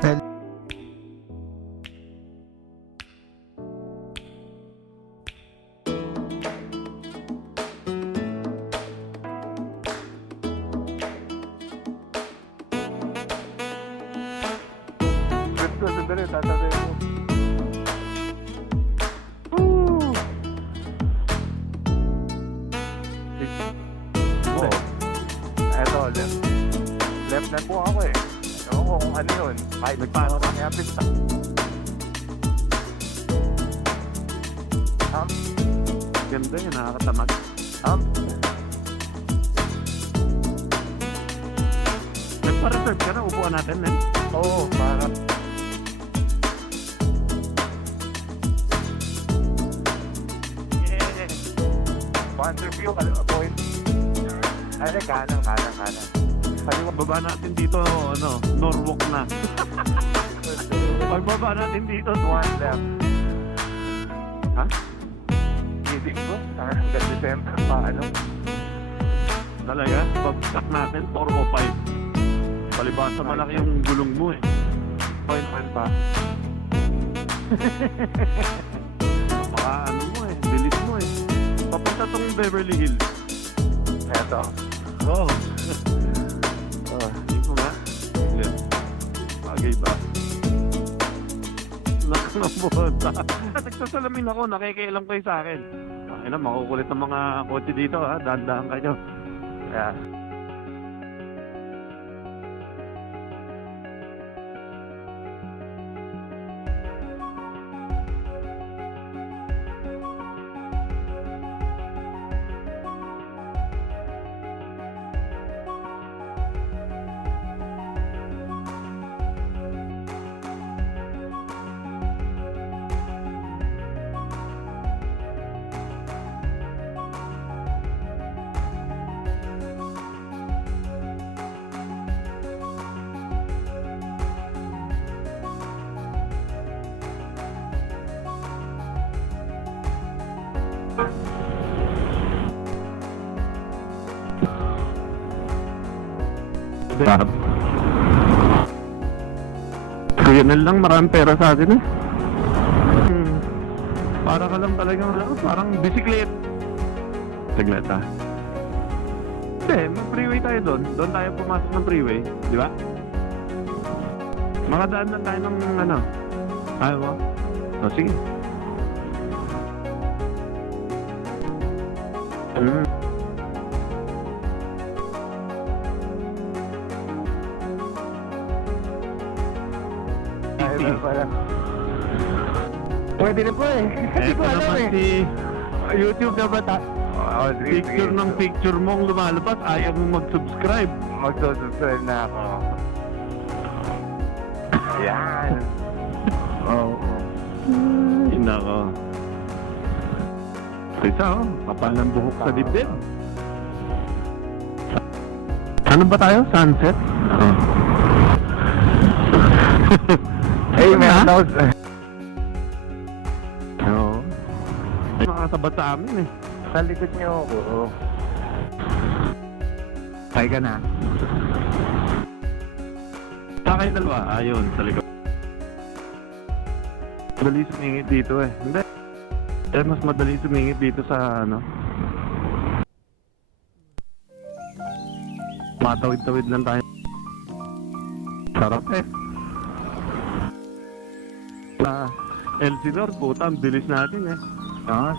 Sandali, tatagay mo. Eto, left na po ako eh. Ewan ko kung ano yun. Kahit paano kami apit sa... Ganda yun, nakakatamad. Nagpa-reserve ka na, upuan natin eh. Oo, parang... Interview, point. Ay, kanan. Pagbaba natin dito, ano, Norwalk na. Pagbaba natin dito, One left. ha? Isip ko, hanggang December pa, ano? Talaga? Pag-stack natin, 405. Palibasa malaki yung gulong mo eh. Point 1 pa. Baka ano mo eh, bilis mo eh. Papunta tong Beverly Hills. Eto. Oo. Hindi ko nga. Bagay ba? Nakapunta. Nagsasalamin ako, nakikialam kayo sa akin. Ay na, makukulit ang mga kotse dito ha. Dahan-dahan kayo. Yeah. Kuya na lang, maraming pera sa atin eh. Para ka lang talagang, parang bisikleta. Bisikleta. Hindi, mag-freeway tayo doon. Doon tayo pumasok ng freeway, di ba? Makadaan lang tayo ng ano. Ayaw mo? O, sige. Pwede na po eh. Hindi ko Eto alam naman eh. si YouTube na ba ta? picture ng picture mong lumalabas, ayaw mong mag-subscribe. Magsusubscribe na ako. Ayan. Oo. Ay, nako. Isa oh, kapal ng buhok sa dibdib. Ano ba tayo? Sunset? Hey, meron ako. Oo. Nakatabat sa amin eh. Sa likod niyo ako. Tay ka na. Sa kayo dalawa? Ayun, sa likod. Madali sumingit dito eh. Hindi. Eh, mas madali sumingit dito sa ano. Matawid-tawid lang tayo. Sarap eh. Elsinore, puta, ang bilis natin eh.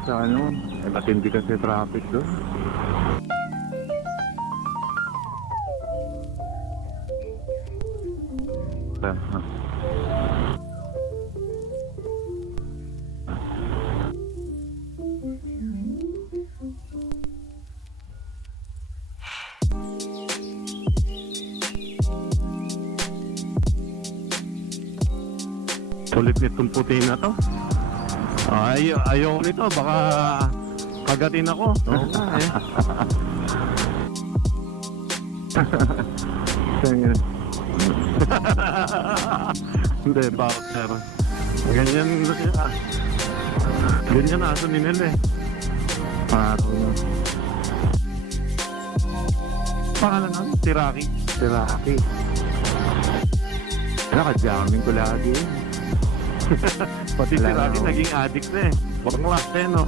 Sa ano? Matindi kasi traffic doon. Sulit nitong puti na to. Ayaw nito, baka pagatin ako. Oo nga eh. Hindi, bakit sir? Ganyan aso ni Nel eh. Pangalan nun? Tiraki. Naka-jamming ko lagi. Pati si Wala Rocky na, oh. naging addict na eh. Baklas eh, no?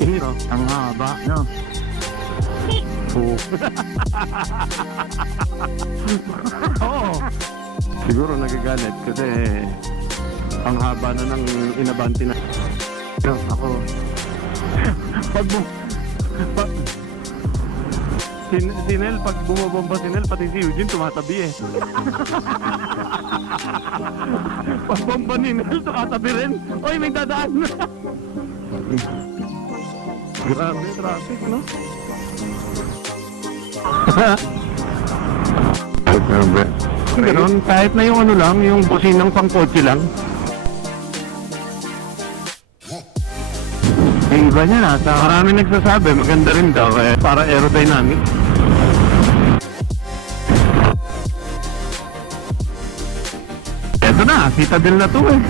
Hero. Ang haba, no? Oo. Siguro nagagalit kasi ang haba na ng inabanti na. Ako. Pag si Nel, pag bumabomba si Nel, pati si Eugene tumatabi eh. Pag bomba ni Nel, tumatabi rin. Oy, may dadaan na. Grabe, traffic, no? Grabe. Ganon, kahit na yung ano lang, yung businang pang-kotse lang. Yung iba niya nasa, marami nagsasabi, maganda rin daw eh, para aerodynamic. Eto na, citadel na to eh.